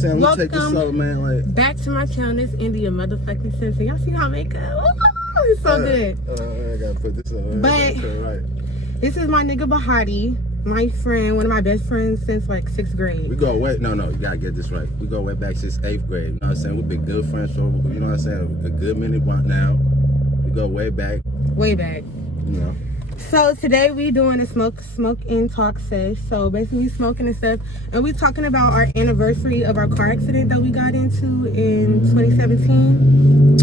Sam, let me take this out, man. Like, back to my channel. It's India motherfucking Simpson. Y'all see how I make up? Oh, it's so good. I gotta put this on. But this is my nigga Bahati, my friend, one of my best friends since like 6th grade. We go way, no, you gotta get this right. We go way back since 8th grade. You know what I'm saying? We've been good friends for, you know what I'm saying, a good minute now. We go way back. Way back. You know. So today we doing a smoke and talk sesh. So basically smoking and stuff, and we talking about our anniversary of our car accident that we got into in 2017.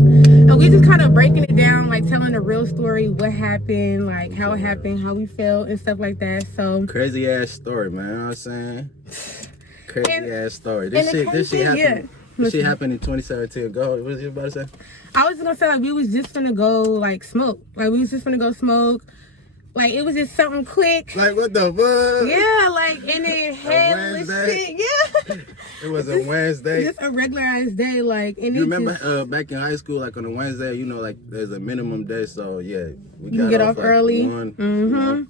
And we just kind of breaking it down, like telling the real story, what happened, like how it happened, how we felt and stuff like that. So crazy ass story, man. You know what I'm saying? Crazy ass story. This shit happened. Yeah. This shit happened in 2017. Go. What was you about to say? I was gonna say like we was just gonna go like smoke. Like we was just gonna go smoke. Like, it was just something quick. Like, what the fuck? Yeah, like, and then headless shit. Yeah. It was a Wednesday. Just a regular ass day, like, and you remember back in high school, like, on a Wednesday, you know, like, there's a minimum day, so, yeah. We got get off like early. 1, you know? And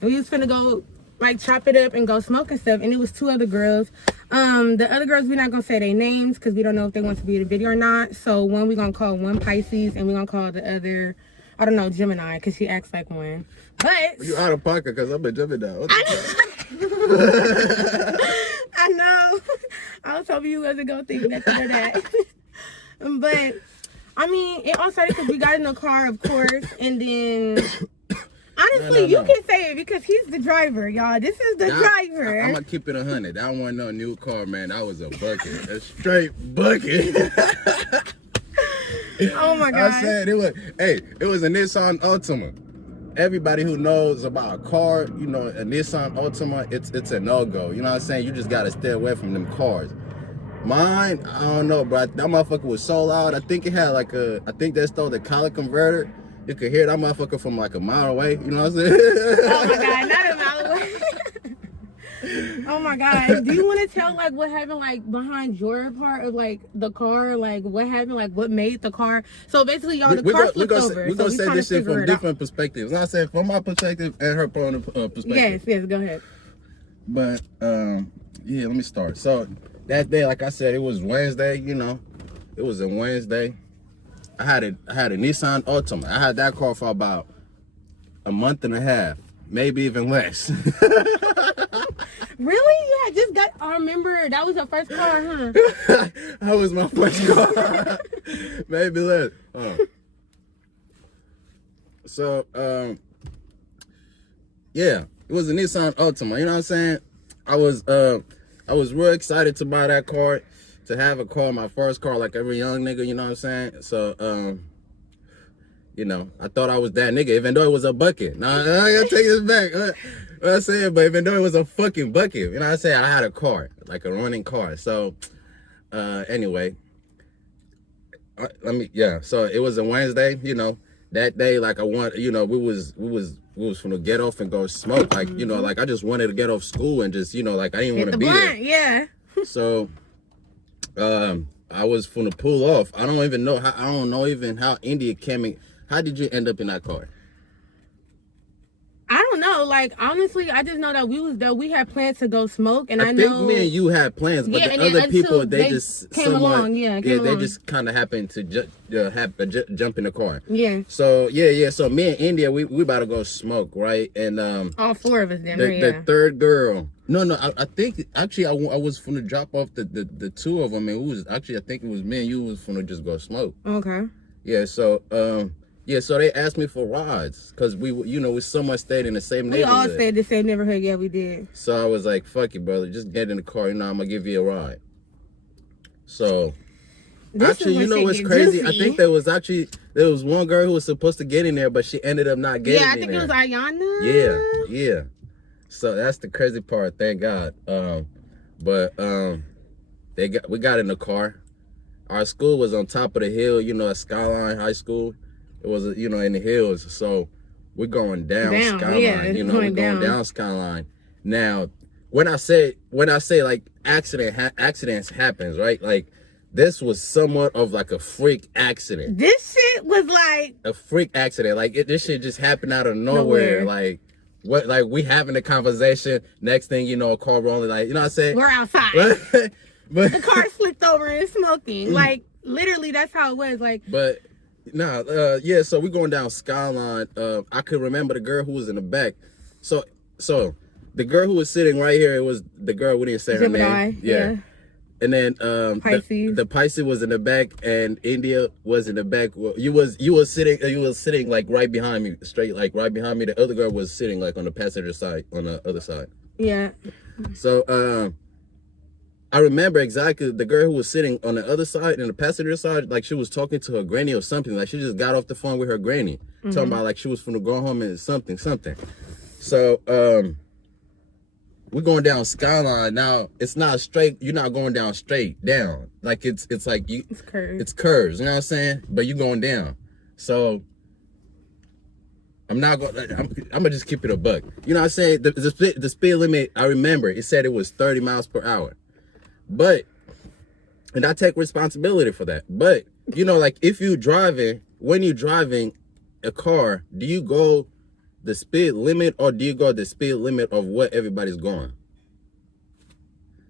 we was finna go, like, chop it up and go smoke and stuff, and it was 2 other girls. The other girls, we're not gonna say their names, because we don't know if they want to be in the video or not. So, one, we're gonna call one Pisces, and we're gonna call the other, I don't know, Gemini, because she acts like one. But you out of pocket because I've been jumping down. I know. I was hoping you wasn't gonna think nothing of that. But I mean, it all started because we got in the car, of course, and then honestly, you can say it because he's the driver, y'all. This is the driver. I'm gonna keep it 100. I don't want no new car, man. That was a bucket, a straight bucket. Oh my god! I said it was a Nissan Altima. Everybody who knows about a car, you know, a Nissan Altima, it's a no-go. You know what I'm saying? You just gotta stay away from them cars. Mine, I don't know, bro. That motherfucker was so loud. I think it had like I think they stole the collar converter. You could hear that motherfucker from like a mile away. You know what I'm saying? Oh my god, not a mile away. Oh my god. Do you want to tell like what happened like behind your part of like the car, like what happened, like what made the car? So basically y'all the car flipped over. We're gonna say this shit from different perspectives. I'm saying from my perspective and her perspective. Yes, go ahead. But yeah, let me start. So that day, like I said, it was Wednesday, you know. It was a Wednesday. I had a Nissan Altima. I had that car for about a month and a half, maybe even less. Really? You had just got, I remember, that was your first car, huh? That was my first car. Maybe less. So, yeah, it was a Nissan Altima. You know what I'm saying? I was real excited to buy that car, to have a car, my first car, like every young nigga, you know what I'm saying? So, you know, I thought I was that nigga, even though it was a bucket. Now, I gotta take this back. What I'm saying, but even though it was a fucking bucket, you know what I'm saying? I had a car, like a running car. So, anyway, so it was a Wednesday, you know, that day, like we was gonna get off and go smoke. Like, you know, like I just wanted to get off school and just, you know, like I didn't want to be there. Yeah. So, I was gonna pull off. I don't know how India came in. How did you end up in that car? I don't know. Like, honestly, I just know that we had plans to go smoke, and I know think me and you had plans, but the other people they just came along. They just kind of happened to jump in the car. Yeah. So So me and India, we about to go smoke, right? And all 4 of us then. The third girl. No. I think actually I was gonna drop off the 2 of them, and it was actually I think it was me and you was gonna just go smoke. Okay. Yeah. So so they asked me for rides because we somewhat stayed in the same neighborhood. We all stayed in the same neighborhood. Yeah, we did. So I was like, "Fuck it, brother. Just get in the car. You know, I'm gonna give you a ride." So actually, you know what's crazy? I think there was one girl who was supposed to get in there, but she ended up not getting in there. Yeah, I think it was Ayana. Yeah. So that's the crazy part. Thank God. We got in the car. Our school was on top of the hill. You know, at Skyline High School. It was, you know, in the hills. So we're going down Skyline. Yeah, you know, we're going down Skyline. Now, when I say like accidents happens, right? Like this was somewhat of like a freak accident. This shit was like a freak accident. Like this shit just happened out of nowhere. Like what? Like we having a conversation. Next thing you know, a car rolling. Like, you know what I'm saying? We're outside. But the car slipped over and smoking. Like, literally, that's how it was. Like, but nah, yeah. So we going down Skyline. I could remember the girl who was in the back. So the girl who was sitting right here, it was the girl, we didn't say her Gemini, name. Yeah. And then Pisces. The Pisces was in the back, and India was in the back. Well, you was sitting like right behind me, straight like right behind me. The other girl was sitting like on the passenger side, on the other side. Yeah. So I remember exactly the girl who was sitting on the other side, and the passenger side, like she was talking to her granny or something. Like she just got off the phone with her granny, talking about like she was finna go home and something. So we're going down Skyline. Now it's not straight. You're not going down straight down. Like it's like you. It's curves. It's curves. You know what I'm saying? But you going down. So I'm not going. I'm gonna just keep it a buck. You know what I'm saying? The speed limit. I remember it said it was 30 miles per hour. But, and I take responsibility for that. But you know, like if you driving, when you're driving a car, do you go the speed limit or do you go the speed limit of what everybody's going?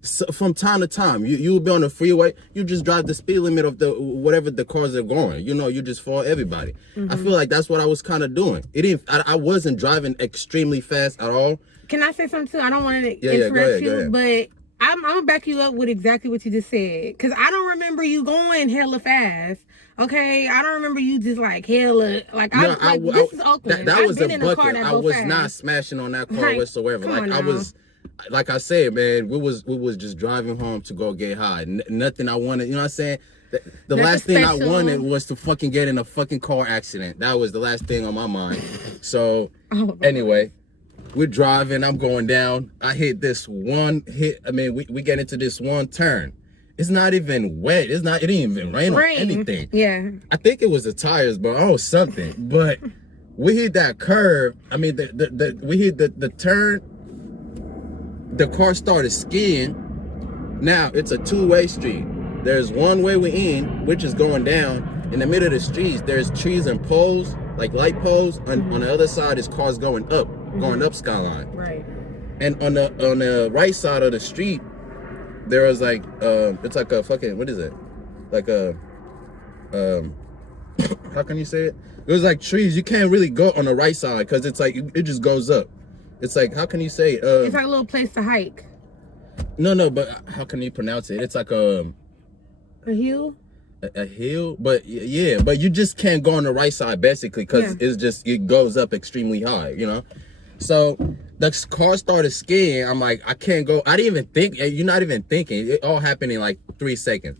So from time to time, you'll be on the freeway, you just drive the speed limit of the whatever the cars are going. You know, you just follow everybody. I feel like that's what I was kind of doing. I wasn't driving extremely fast at all. Can I say something too? I don't want to interrupt you, but I'm gonna back you up with exactly what you just said, because I don't remember you going hella fast. Okay, I don't remember you just like hella like. No, this is Oakland. That was been a in a car bucket. that I go was fast. not smashing on that car Like, whatsoever. come Like on I now. was, like I said, man, we was just driving home to go get high. Nothing I wanted. You know what I'm saying? The last thing I wanted was to fucking get in a fucking car accident. That was the last thing on my mind. So anyway. We're driving, I'm going down. I hit this one hit. I mean, we get into this one turn. It's not even wet. It didn't even rain or anything. Yeah. I think it was the tires, but something. But we hit that curve. I mean, we hit the turn. The car started skiing. Now it's a two-way street. There's one way we in, which is going down. In the middle of the streets, there's trees and poles, like light poles. On the other side is cars going up Skyline. Right. And on the right side of the street, there was like it's like a fucking, what is it? Like a how can you say it? It was like trees. You can't really go on the right side because it's like it just goes up. It's like, how can you say it? It's like a little place to hike. No, but how can you pronounce it? It's like a hill. A hill, but yeah, but you just can't go on the right side basically because it goes up extremely high, you know. So the car started skiing. I'm like, I can't go. I didn't even think. You're not even thinking. It all happened in like 3 seconds.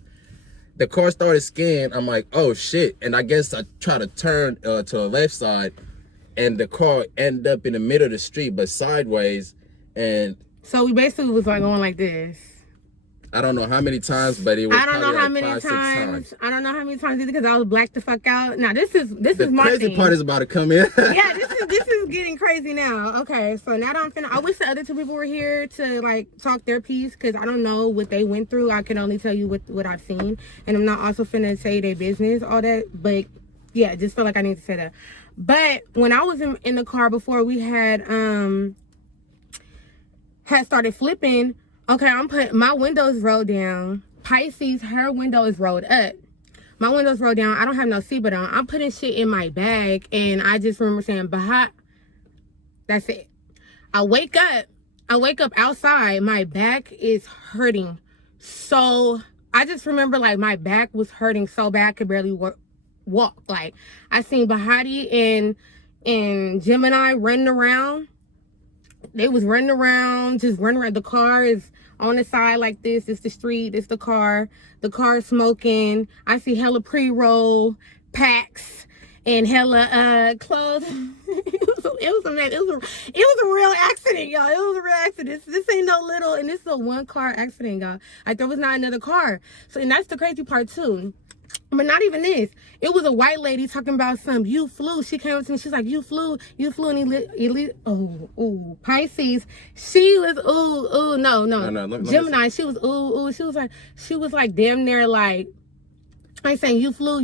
The car started skiing. I'm like, oh shit. And I guess I try to turn to the left side, and the car ended up in the middle of the street, but sideways. And so we basically was like going like this. I don't know how many times, but it was I don't know like how many 5, 6 times. I don't know how many times either because I was blacked the fuck out. Now this is my The crazy part is about to come in. Yeah, this is getting crazy now. Okay, so now that I'm finna, I wish the other two people were here to like talk their piece because I don't know what they went through. I can only tell you what I've seen, and I'm not also finna say their business, all that. But yeah, just feel like I need to say that. But when I was in the car before, we had started flipping. Okay, I'm putting my windows rolled down. Pisces, her window is rolled up. My windows rolled down. I don't have no seatbelt on. I'm putting shit in my bag, and I just remember saying, Bahati. That's it. I wake up outside. My back is hurting. So I just remember like my back was hurting so bad I could barely walk. Like I seen Bahati and Gemini running around. They was running around, just running around. The car is on the side like this. It's the street. It's the car. The car is smoking. I see hella pre-roll packs and hella clothes. it was a real accident, y'all. It was a real accident. This ain't no little, and this is a one car accident, y'all. Like there was not another car. So, and that's the crazy part too. But not even this. It was a white lady talking about you flew. She came up to me. She's like, you flew, and Pisces. She was, no. No, Gemini, she was, she was like damn near like, I saying you flew,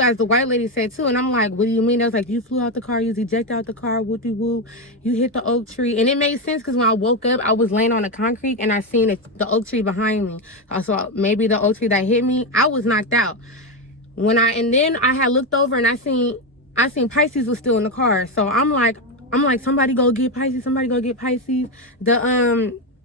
as the white lady said too. And I'm like, what do you mean? I was like, you flew out the car, you was ejected out the car, whoopie whoop, you hit the oak tree. And it made sense because when I woke up, I was laying on the concrete and I seen the oak tree behind me. So maybe the oak tree that hit me, I was knocked out. And then I had looked over and I seen Pisces was still in the car. So I'm like, somebody go get Pisces,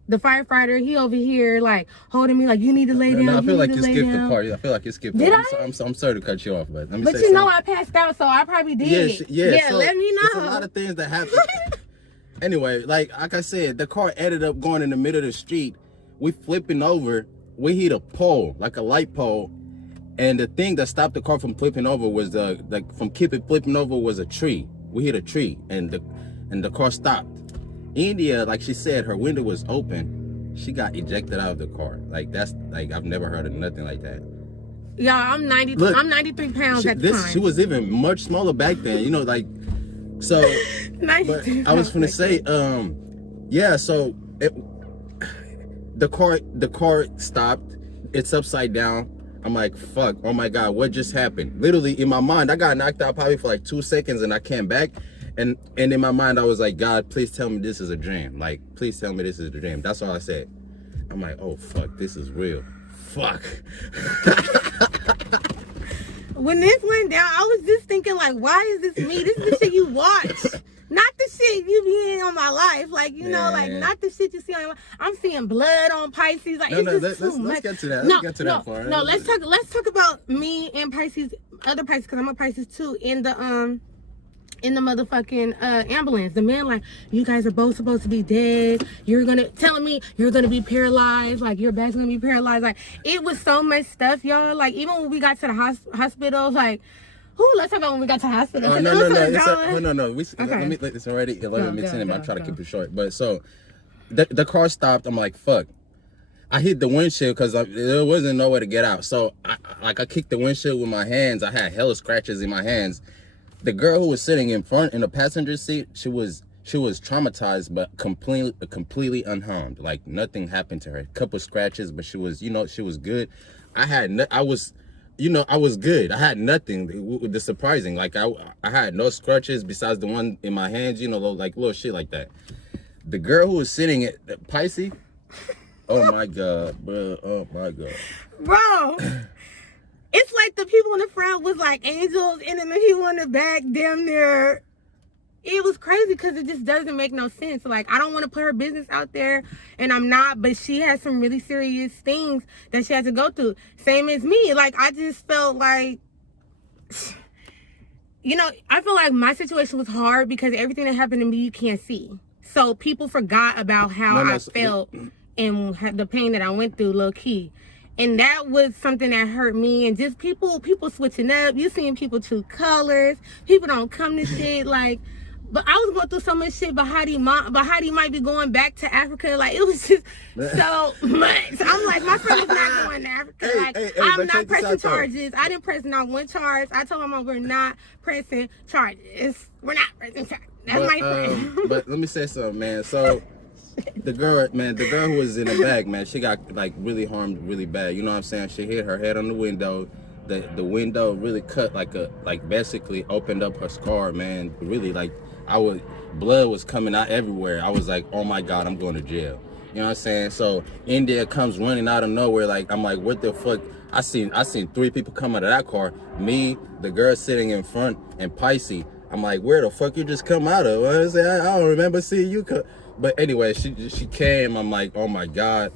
The firefighter, he over here like holding me like, you need to lay down. No, I feel like you skipped the part. I feel like you skipped Did part. I? I'm sorry to cut you off, but let me say you know something. I passed out, so I probably did. Yeah, so let me know. It's a lot of things that happen. Anyway, like I said, the car ended up going in the middle of the street. We flipping over. We hit a pole, like a light pole. And the thing that stopped the car from flipping over was flipping over was a tree. We hit a tree and the car stopped. India, like she said, her window was open. She got ejected out of the car. Like that's like I've never heard of nothing like that. Y'all, I'm 93 pounds at the time. She was even much smaller back then, you know, like so. But I was gonna say, yeah. So the car stopped. It's upside down. I'm like, fuck. Oh my god, what just happened? Literally in my mind, I got knocked out probably for like 2 seconds, and I came back. And in my mind, I was like, God, please tell me this is a dream. Like, please tell me this is a dream. That's all I said. I'm like, oh, fuck, this is real. Fuck. When this went down, I was just thinking, like, why is this me? This is the shit you watch. Not the shit you be in on my life. Like, you know, like, not the shit you see on your life. I'm seeing blood on Pisces. Like, let's get to that. Let's get to that part. No, let's talk about me and Pisces, other Pisces, because I'm a Pisces too, in the motherfucking ambulance. The man like, you guys are both supposed to be dead. Telling me you're gonna be paralyzed. Like, your back's gonna be paralyzed. Like, it was so much stuff, y'all. Like, even when we got to the hospital, like, let's talk about when we got to the hospital. No. It's already 11 minutes in. I'm trying to keep it short. But so, the car stopped. I'm like, fuck. I hit the windshield because there wasn't nowhere to get out. So, I kicked the windshield with my hands. I had hella scratches in my hands. The girl who was sitting in front in the passenger seat, she was traumatized, but completely unharmed. Like, nothing happened to her. A couple scratches, but she was good. I was good. I had nothing. The surprising, like I had no scratches besides the one in my hands, like little shit like that. The girl who was sitting at Pisces, oh my god, bro, oh my god, bro. It's like the people in the front was like angels, and then the people in the back, damn near. It was crazy because it just doesn't make no sense. Like, I don't want to put her business out there, and I'm not, but she has some really serious things that she had to go through. Same as me. Like, I just felt like, I feel like my situation was hard because everything that happened to me, you can't see. So people forgot about how I felt and the pain that I went through, low key. And that was something that hurt me. And just people switching up. You seeing people true colors. People don't come to shit. Like, but I was going through so much shit. Bahati might be going back to Africa. Like, it was just so much. I'm like, my friend is not going to Africa. I'm not pressing charges. I didn't press not one charge. I told my mom, we're not pressing charges. We're not pressing charges. That's my friend. But let me say something, man. So, the girl who was in the back, man, she got like really harmed really bad. You know what I'm saying? She hit her head on the window. The window really cut basically opened up her scar, man. Really, like, blood was coming out everywhere. I was like, oh my god, I'm going to jail. You know what I'm saying? So India comes running out of nowhere. Like, I'm like, what the fuck? I seen 3 people come out of that car. Me, the girl sitting in front, and Pisces. I'm like, where the fuck you just come out of? I don't remember seeing you come. But anyway, she came. I'm like, oh my god.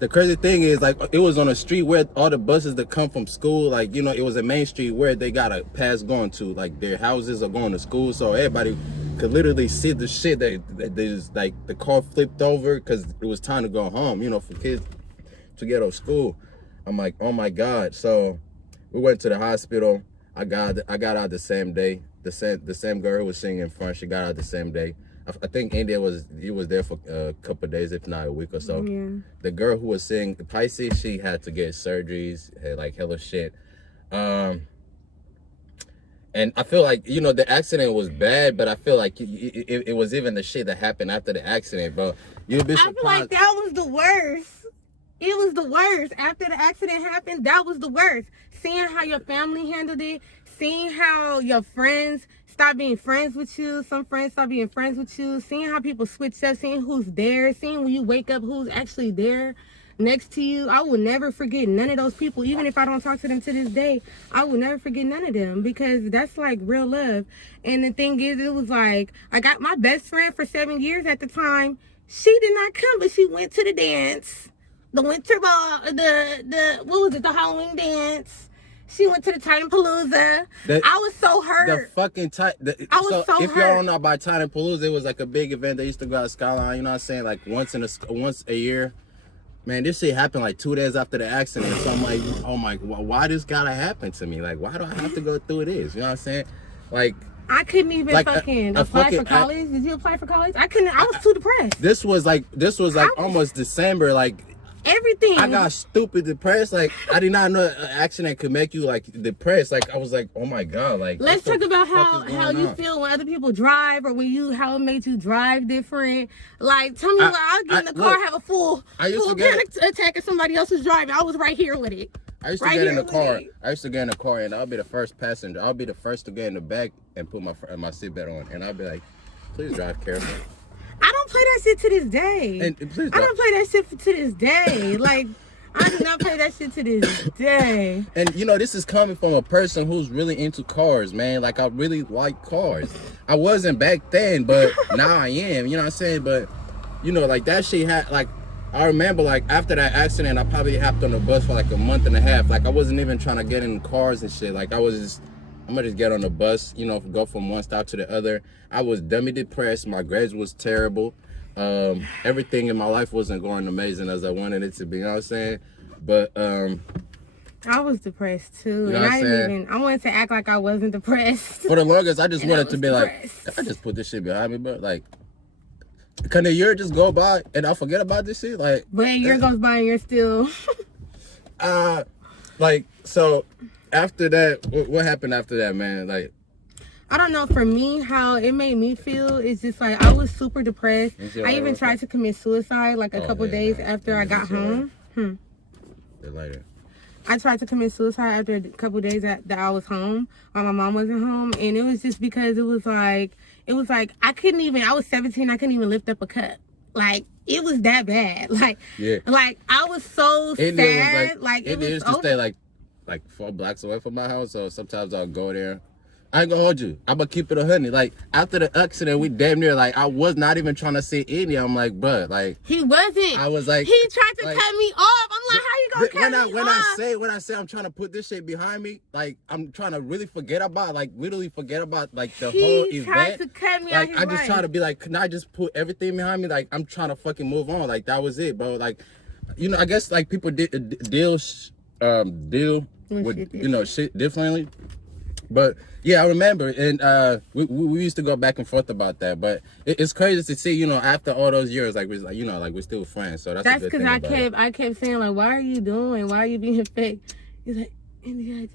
The crazy thing is, like, it was on a street where all the buses that come from school, like, it was a main street where they got a pass going to, like, their houses are going to school. So everybody could literally see the shit that there's, like, the car flipped over because it was time to go home, for kids to get out of school. I'm like, oh my god. So we went to the hospital. I got out the same day. The same girl who was sitting in front, she got out the same day. I think India was there for a couple of days, if not a week or so. Yeah. The girl who was sitting Pisces, she had to get surgeries, had like hella shit. And I feel like, the accident was bad, but I feel like it was even the shit that happened after the accident, bro. You'd be surprised. I feel like that was the worst. It was the worst. After the accident happened, that was the worst. Seeing how your family handled it, seeing how your friends stopped being friends with you, some friends stopped being friends with you, seeing how people switched up, seeing who's there, seeing when you wake up who's actually there next to you. I will never forget none of those people. Even if I don't talk to them to this day, I will never forget none of them, because that's like real love. And the thing is, it was like, I got my best friend for 7 years at the time. She did not come, but she went to the dance. The winter ball, the what was it? The Halloween dance. She went to the Titan Palooza. I was so hurt. The fucking I was so if hurt. y'all don't know about Titan Palooza, it was like a big event. They used to go out Skyline. You know what I'm saying? Like once a year. Man, this shit happened like 2 days after the accident. So I'm like, oh my, why this gotta happen to me? Like, why do I have to go through this? You know what I'm saying? Like, I couldn't even like apply for college. Did you apply for college? I couldn't. I was too depressed. This was like almost December. Like, everything. I got stupid depressed. Like, I did not know an accident could make you like depressed. Like, I was like, oh my God. Like, let's talk about how you feel when other people drive, or how it made you drive different. Like, tell me, I'll get in the car, have a full panic attack if somebody else is driving. I was right here with it. I used to get in the car. I used to get in the car, and I'll be the first passenger. I'll be the first to get in the back and put my seatbelt on, and I'll be like, please drive carefully. I don't play that shit to this day. I don't play that shit to this day. Like, I do not play that shit to this day. And you know, this is coming from a person who's really into cars, man. Like, I really like cars. I wasn't back then, but now I am. You know what I'm saying? But you know, like that shit had like. I remember, like, after that accident, I probably hopped on the bus for like a month and a half. Like, I wasn't even trying to get in cars and shit. Like, I'm gonna just get on the bus, you know, go from one stop to the other. I was dummy depressed. My grades was terrible. Everything in my life wasn't going amazing as I wanted it to be. You know what I'm saying? But I was depressed too. You know what I'm saying? I wanted to act like I wasn't depressed. For the longest, I just wanted to be depressed. Like, I just put this shit behind me, but like, can a year just go by and I forget about this shit? Like, but a year goes by and you're still. Like, so after that, what happened after that, man? Like, I don't know. For me, how it made me feel is just like I was super depressed. I even tried to commit suicide like a couple days after I got home. Later. I tried to commit suicide after a couple days that I was home while my mom wasn't home, and it was just because it was like I couldn't even. I was 17. I couldn't even lift up a cup. Like, it was that bad. Like, yeah. Like, I was so sad. Like it was used to stay like 4 blocks away from my house, so sometimes I'll go there. I ain't gonna hold you. I'm gonna keep it 100. Like, after the accident, we damn near, like, I was not even trying to say any. I'm like, bruh, like, he wasn't. I was like, he tried to cut me off. I'm like, how you gonna cut me off? When I say I'm trying to put this shit behind me, like, I'm trying to really forget about, like, literally forget about, like, the whole event. He tried to cut me off. Like, I just try to be like, can I just put everything behind me? Like, I'm trying to fucking move on. Like, that was it, bro. Like, you know, I guess, like, people deal with, you know, shit differently. But yeah, I remember, and we used to go back and forth about that. But it's crazy to see, you know, after all those years, like, we're, like, you know, like, we're still friends. So that's because I kept saying, like, why are you doing? Why are you being fake? He's like, India,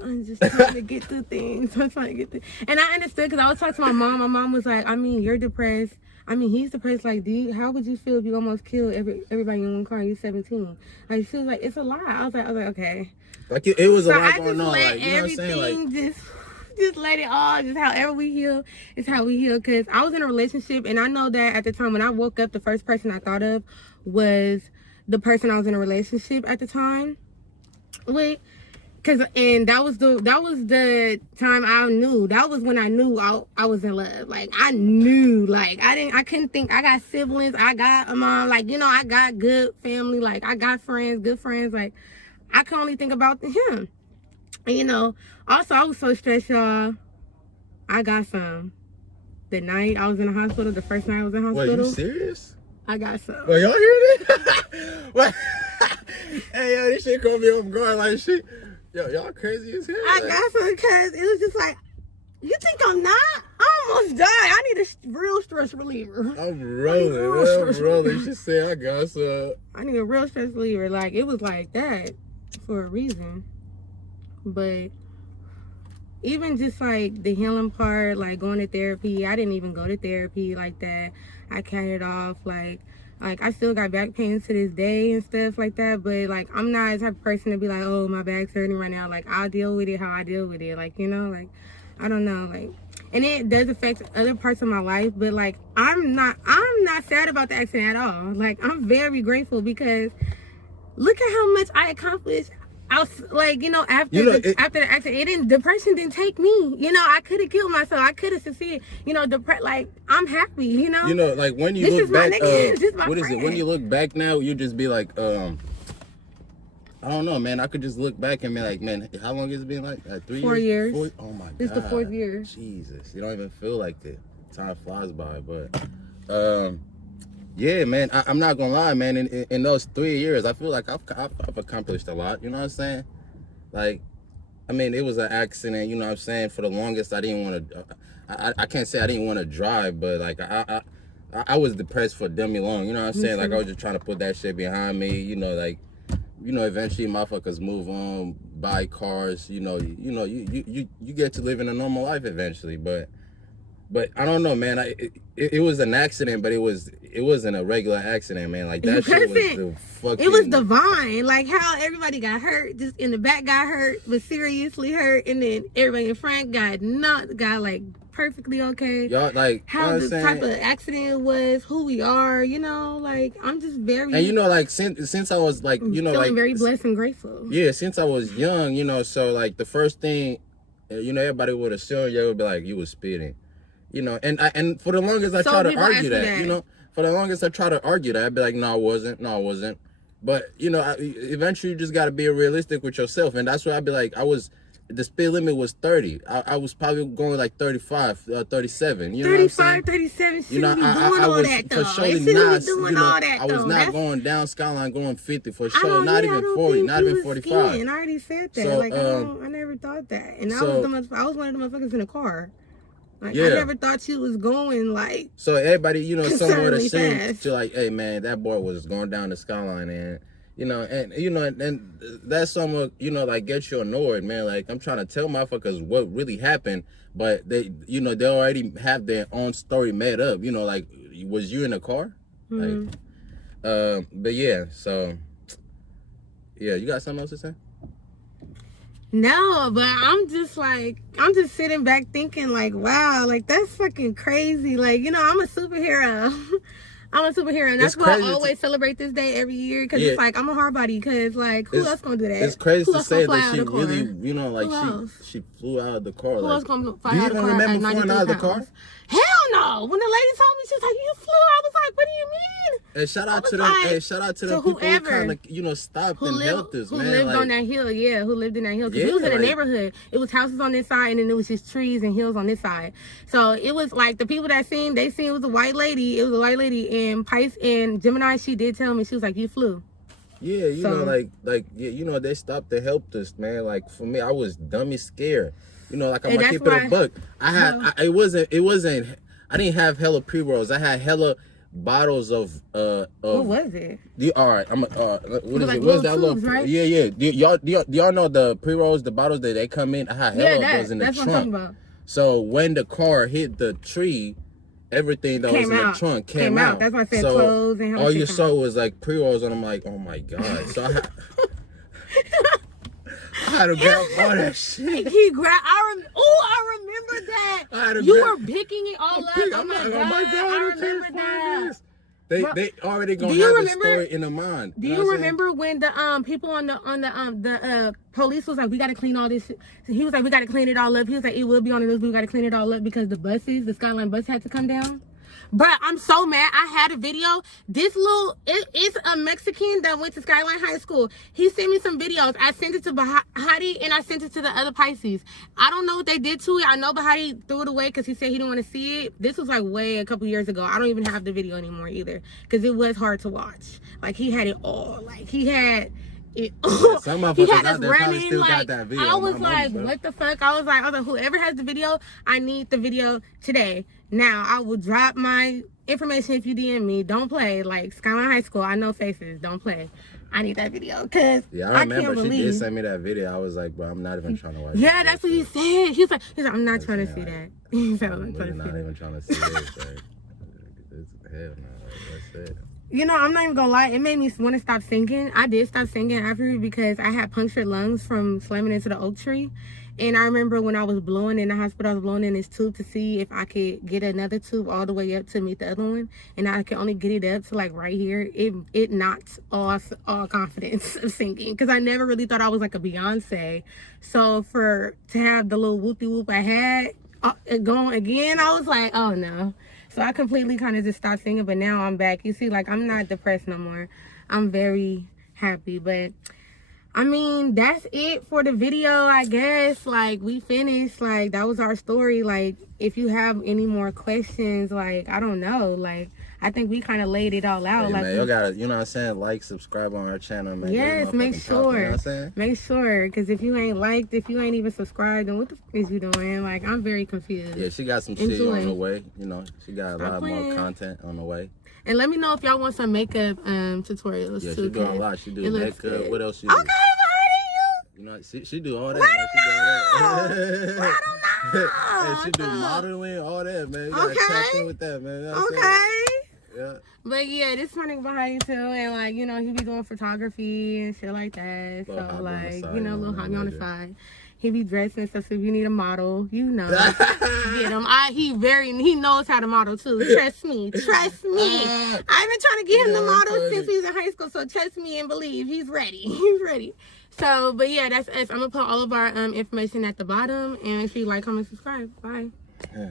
I'm just trying to get through things. I'm trying to get through. And I understood, because I was talking to my mom. My mom was like, I mean, you're depressed. I mean, he's depressed. Like, how would you feel if you almost killed everybody in one car and you're 17? Like, she was like, it's a lot. I was like, okay. Like, it was so a lot going on. Like, you know what I'm saying? Like, just let it all, just however we heal is how we heal. Because I was in a relationship, and I know that at the time when I woke up, the first person I thought of was the person I was in a relationship at the time with. And that was the time I knew. That was when I knew I was in love. Like, I knew. Like, I couldn't think. I got siblings. I got a mom. Like, you know, I got good family. Like, I got good friends. Like, I could only think about him. And, you know, also, I was so stressed, y'all. I got some. The night I was in the hospital, the first night I was in the hospital. Wait, you serious? I got some. Well, y'all hear this? What? Hey, yo, this shit caught me off guard. Like, shit. Yo, y'all crazy as hell. I got some, because it was just like, you think I'm not? I almost died. I need a real stress reliever. I'm rolling. She said, I got some. I need a real stress reliever. Like, it was like that for a reason. But even just like the healing part, like going to therapy, I didn't even go to therapy like that. I carried it off. Like, Like, I still got back pains to this day and stuff like that. But, like, I'm not the type of person to be like, oh, my back's hurting right now. Like, I'll deal with it how I deal with it. Like, you know, like, I don't know. Like, and it does affect other parts of my life. But, like, I'm not sad about the accident at all. Like, I'm very grateful because look at how much I accomplished. I was like, you know, after the accident, depression didn't take me. You know, I could have killed myself. I could have succeeded. You know, like, I'm happy. You know. You know, like when you this look is back, my nigga. This is my what friend. is it? When you look back now, you just be like, I don't know, man. I could just look back and be like, man, how long has it been? Like 3 years? 4 years. Oh my god. This is the 4th year. Jesus, you don't even feel like that. Time flies by, but yeah, man. I'm not gonna lie, man. In those 3 years, I feel like I've accomplished a lot. You know what I'm saying? Like, I mean, it was an accident. You know what I'm saying? For the longest, I didn't want to. I can't say I didn't want to drive, but like I was depressed for dummy long. You know what I'm saying? Like I was just trying to put that shit behind me. You know, like, you know, eventually motherfuckers move on, buy cars. You get to live in a normal life eventually, but I don't know, man. It was an accident, but it wasn't a regular accident, man. Like that shit was the fucking. It was divine. Like how everybody got hurt, just in the back got hurt, but seriously hurt, and then everybody in front got like perfectly okay. Y'all like how the type of accident it was, who we are, you know. Like I'm just very. And you know, like since I was like, you know, feeling like very blessed and grateful. Yeah, since I was young, you know, so like the first thing, you know, everybody would assume you would be like, you was speeding. You know, and for the longest I try to argue that, you know, for the longest I try to argue that. I'd be like, no, I wasn't. But, you know, eventually you just got to be realistic with yourself. And that's why I'd be like, the speed limit was 30. I was probably going like 35, 37. You know 35, 37, you know, I was that, for sure not, you know, I was not going down Skyline going 50 for sure, not even 40, not even 45. I already said that. So, like, I never thought that. And I was one of the motherfuckers in the car. Like, I never thought you was going, like... So everybody, you know, somewhat assumed to like, hey, man, that boy was going down the Skyline and, you know, and that's somewhat, you know, like, gets you annoyed, man. Like, I'm trying to tell motherfuckers what really happened, but they, you know, they already have their own story made up. You know, like, was you in a car? Mm-hmm. Like, but yeah, so, yeah, you got something else to say? No, but I'm just sitting back thinking like, wow, like that's fucking crazy. Like, you know, I'm a superhero. I'm a superhero, and that's why I always celebrate this day every year, because it's like I'm a hard body, because like who else gonna do that? It's crazy to say that she really, you know, like she flew out of the car. Who like, else gonna fly out of the car? Do you even remember flying out of the car? Hell no! When the lady told me, she was like, "You flew," I was like, "What do you mean?" And shout out to them. Hey, shout out to the people who kind of, you know, stopped and helped us, man. Who lived on that hill? Yeah, who lived in that hill? Because it was in a neighborhood. It was houses on this side, and then it was just trees and hills on this side. So it was like the people that seen it was a white lady. It was a white lady, and Pice and Gemini. She did tell me, she was like, "You flew." Yeah, you know, like yeah, you know, they stopped and helped us, man. Like for me, I was dummy scared. You know, like I'm gonna keep it a buck. It wasn't. I didn't have hella pre-rolls. I had hella bottles of what was it? All right, what is like it? What's that tubes, right? Yeah. Do y'all know the pre-rolls, the bottles that they come in? I had hella of those in the trunk. What I'm talking about. So when the car hit the tree, everything that was in the trunk came out. That's why I said clothes and all you saw was like pre-rolls, and I'm like, oh my god. So I had to grab all that shit. He grabbed. I remember that. You were picking it all up. Oh my god! I remember that. They already gonna have the story in their mind. Do you remember when the people on the police was like, we gotta clean all this shit. So he was like, we gotta clean it all up. He was like, it will be on the news, but we gotta clean it all up because the Skyline bus had to come down. But I'm so mad. I had a video. It's a Mexican that went to Skyline High School. He sent me some videos. I sent it to Bahati and I sent it to the other Pisces. I don't know what they did to it. I know Bahati threw it away because he said he didn't want to see it. This was like way a couple years ago. I don't even have the video anymore either because it was hard to watch. Like he had it all. Like he had it. Some he had us running. Like I was like, what the fuck? I was like, whoever has the video, I need the video today. Now I will drop my information if you DM me. Don't play like Skyline High School. I know faces. Don't play. I need that video because I remember she did send me that video. I was like, bro, I'm not even trying to watch. Yeah, that's what he said. He's like, I'm not trying to see that. He's like, I'm not even trying to see this. Like, hell no. That's it. You know, I'm not even gonna lie, it made me want to stop singing. I did stop singing after because I had punctured lungs from slamming into the oak tree. And I remember when I was blowing in the hospital, I was blowing in this tube to see if I could get another tube all the way up to meet the other one. And I could only get it up to like right here. It knocked off all confidence of singing because I never really thought I was like a Beyonce. So to have the little whoopty whoop I had going again, I was like, oh no. So I completely kind of just stopped singing, but now I'm back. You see, like, I'm not depressed no more. I'm very happy, but I mean, that's it for the video, I guess. Like, we finished. Like, that was our story. Like, if you have any more questions, like, I don't know. Like, I think we kind of laid it all out. Hey, like, man, you gotta, you know what I'm saying? Like, subscribe on our channel, man. yes, make sure. You know what I'm saying? Make sure, because if you ain't liked, if you ain't even subscribed, then what the f is you doing? Like, I'm very confused. Yeah, she got some shit on the way. You know, she got a lot more content on the way. And let me know if y'all want some makeup tutorials Yeah, too. she doing a lot. She do makeup. Good. What else she do? Okay, Bahati, you know, she do all that. Let Man. She do all I that. don't know. Hey, she do modeling, all that, man. You gotta tap in with that, man. You know what I'm Okay. saying? Yeah. But yeah, this my nigga Bahati too, and like, you know, he be doing photography and shit like that. So like, you know, little hobby on the side. He be dressing stuff, so if you need a model, you know, get him. He knows how to model too. Trust me. I've been trying to get him to model since he was in high school, so trust me and believe he's ready. So, but yeah, that's us. I'm gonna put all of our information at the bottom, and make sure you like, comment, subscribe. Bye. Yeah.